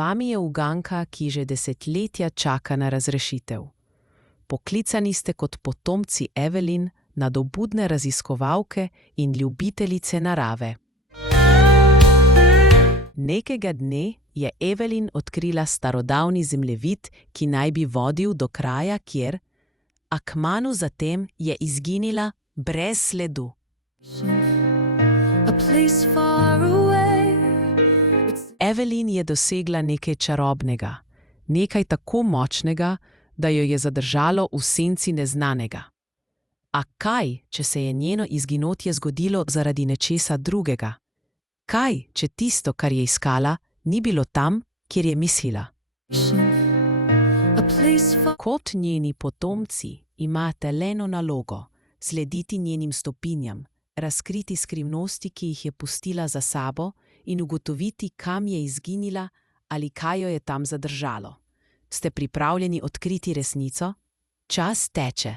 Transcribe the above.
vami je uganka, ki že desetletja čaka na razrešitev. Poklicani ste kot potomci Evelyn, nadobudne raziskovalke in ljubiteljice narave. Nekega dne je Evelyn odkrila starodavni zemljevid, ki naj bi vodil do kraja, kjer, a kmalu zatem je izginila brez sledu. Evelyn je dosegla nekaj čarobnega, nekaj tako močnega, da jo je zadržalo v senci neznanega. A kaj, če se je njeno izginotje zgodilo zaradi nečesa drugega? Kaj, če tisto, kar je iskala, ni bilo tam, kjer je mislila? Kot njeni potomci imate le eno nalogo, slediti njenim stopinjam, razkriti skrivnosti, ki jih je pustila za sabo, in ugotoviti, kam je izginila ali kaj jo je tam zadržalo. Ste pripravljeni odkriti resnico? Čas teče.